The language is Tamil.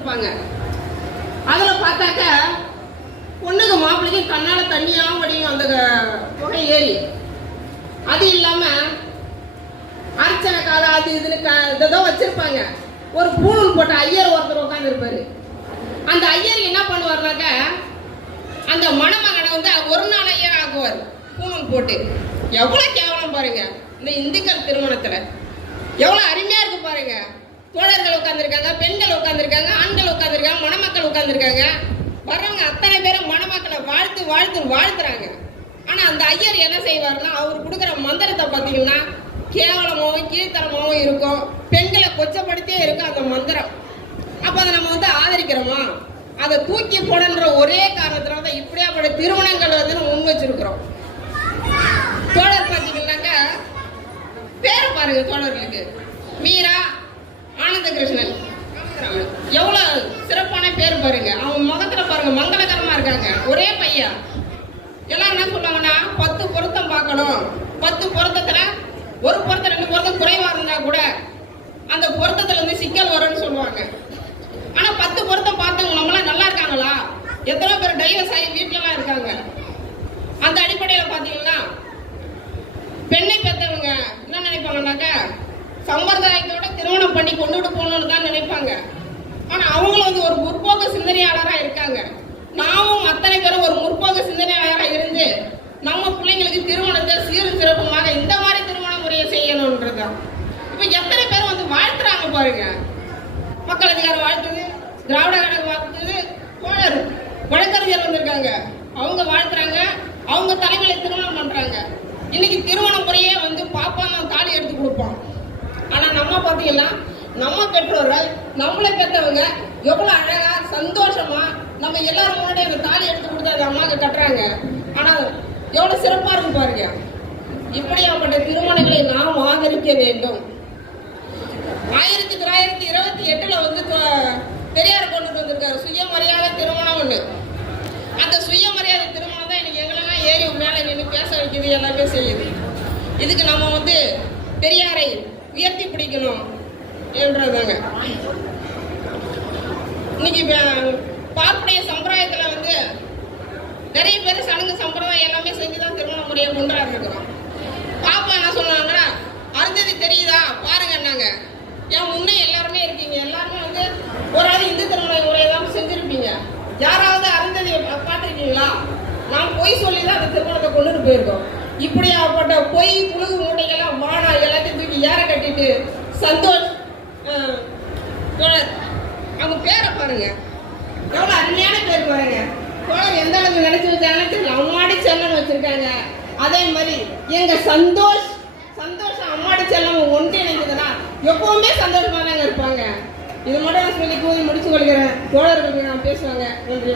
வச்சிருப்பாங்க. அதுல பார்த்தாக்க பொண்ணுக்கு மாப்பிள்ளைக்கு கண்ணால தண்ணியாகவும் வடியும் அந்த புகை ஏறி. அது இல்லாம அர்ச்சனை கால அது இதுன்னு இதோ வச்சிருப்பாங்க. ஒரு பூணூல் போட்ட ஐயர் ஒருத்தர் உட்கார்ந்து இருப்பாரு. அந்த ஐயர் என்ன பண்ணுவார்னாக்க அந்த மணமகனை வந்து ஒரு நாள் ஐயர் ஆக்குவார் பூணூல் போட்டு. எவ்வளவு கேவலம் பாருங்க இந்த இந்துக்கள் திருமணத்துல. எவ்வளவு அருமையா இருக்கு பாருங்க. தோழர்கள் உட்கார்ந்துருக்காங்க, பெண்கள் உட்கார்ந்துருக்காங்க, ஆண்கள் உட்கார்ந்துருக்காங்க, மணமக்கள் உட்கார்ந்துருக்காங்க. வர்றவங்க அத்தனை பேரும் மணமக்களை வாழ்த்து வாழ்த்து வாழ்த்துறாங்க. ஆனா அந்த ஐயர் என்ன செய்வார்னா அவர் கொடுக்குற மந்திரத்தை பார்த்தீங்கன்னா கேவலமாவும் கீழ்த்தரமாவும் இருக்கும். பெண்களை கொச்சப்படுத்தியே இருக்கும் அந்த மந்திரம். அப்ப அதை நம்ம வந்து ஆதரிக்கிறோமா? அதை தூக்கி போடன்ற ஒரே காரணத்தினால தான் இப்படியாப்பட்ட திருமணங்கள் வந்து நம்ம முன் வச்சிருக்கிறோம். தோழர் பார்த்தீங்கன்னாக்க பேரை பாருங்க, தோழர்களுக்கு மீரா, ஆனந்த கிருஷ்ணன், எவ்வளவு சிறப்பான பேர் பாருங்க. அவங்க முகத்துல பாருங்க மங்களகரமா இருக்காங்க. ஒரே பையன். எல்லாம் என்ன சொல்லுவாங்கன்னா 10 பொருத்தம் பார்க்கணும். 10 பொருத்தத்துல ஒரு பொருத்தம் 2 பொருத்தம் குறைவா இருந்தா கூட அந்த பொருத்தத்துல வந்து சிக்கல் வரும்னு சொல்லுவாங்க. ஆனா 10 பொருத்தம் பார்த்தவங்க நம்மளாம் நல்லா இருக்காங்களா? எத்தனை பேர் டைவர்ஸ் ஆகி வீட்டுலலாம் இருக்காங்க. அந்த அடிப்படையில பாத்தீங்கன்னா பெண்ணை பெற்றவங்க என்ன நினைப்பாங்கன்னாக்க சம்பிரதாயத்தோட திருமணம் பண்ணி கொண்டுட்டு போகணும்னு தான் நினைப்பாங்க. ஆனா அவங்களும் வந்து ஒரு முற்போக்கு சிந்தனையாளரா இருக்காங்க. நாமும் அத்தனை பேரும் ஒரு முற்போக்கு சிந்தனையாளரா இருந்து நம்ம பிள்ளைங்களுக்கு திருமணத்தை சீரும் சிறப்புமாக இந்த மாதிரி திருமண முறையை செய்யணும்ன்றதுதான். இப்ப எத்தனை பேர் வந்து வாழ்த்துறாங்க பாருங்க. மக்கள் அதிகாரம் வாழ்த்துது, திராவிட கழகம் வாழ்த்துது, வழக்கறிஞர் வந்திருக்காங்க அவங்க வாழ்த்துறாங்க, அவங்க தலைமையில திருமணம் பண்றாங்க. இன்னைக்கு திருமண முறையே வந்து பாப்பா நான் தாலி எடுத்து கொடுப்போம். ஆனா நம்ம பாத்தீங்கன்னா நம்ம பெற்றோர்கள் நம்மளை பெற்றவங்க எவ்வளவு அழகா சந்தோஷமா நம்ம எல்லாரும் முன்னாடி அந்த தாலி எடுத்து கொடுத்து அந்த அம்மாவுக்கு கட்டுறாங்க. ஆனா எவ்வளவு சிறப்பா இருக்கு பாருங்க. இப்படியாப்பட்ட திருமணங்களை நாம் ஆதரிக்க வேண்டும். 1928 வந்து பெரியார் கொண்டுட்டு வந்திருக்காரு சுயமரியாதை திருமணம் ஒண்ணு. அந்த சுயமரியாதை திருமணம் தான் இன்னைக்கு எங்களெல்லாம் ஏறி மேல நின்று பேச வைக்குது, எல்லாமே செய்யுது. இதுக்கு நம்ம வந்து பெரியாரை உயர்த்தி பிடிக்கணும் என்றதாங்க. இன்னைக்கு பார்ப்பனைய சம்பிரதாயத்துல வந்து நிறைய பேர் சடங்கு சம்பிரதாயம் எல்லாமே செஞ்சுதான் திருமண முறையை கொண்டாடி இருக்கிறோம். பாப்பா என்ன சொன்னாங்கன்னா அருந்ததி தெரியுதா பாருங்கன்னாங்க. ஏன் முன்னே எல்லாருமே இருக்கீங்க, எல்லாருமே வந்து ஒரு ஆள் இந்து திருமண முறையை தான் செஞ்சிருப்பீங்க. யாராவது அருந்ததியை பார்த்துருக்கீங்களா? நான் பொய் சொல்லி தான் அந்த திருமணத்தை கொண்டுட்டு போயிருக்கோம். இப்படியாப்பட்ட பொய் புழுகு மூட்டைகள்லாம் வானா எல்லாத்தையும் தூக்கி ஏற கட்டிட்டு சந்தோஷ் அவங்க பேரை பாருங்க, எவ்வளவு அருமையான பேர் பாருங்க. தோழர் எந்த அளவுக்கு நினைச்சு வச்சாங்கன்னு அம்மாடி செல்லம் வச்சிருக்காங்க. அதே மாதிரி எங்க சந்தோஷம் அம்மாடி செல்லம் ஒன்றிணைந்ததுன்னா எப்பவுமே சந்தோஷமா தாங்க இருப்பாங்க. இது மட்டும் நான் சொல்லி கூறி முடிச்சு கொள்கிறேன். தோழர்களுக்கு நான் பேசுவாங்க. நன்றி.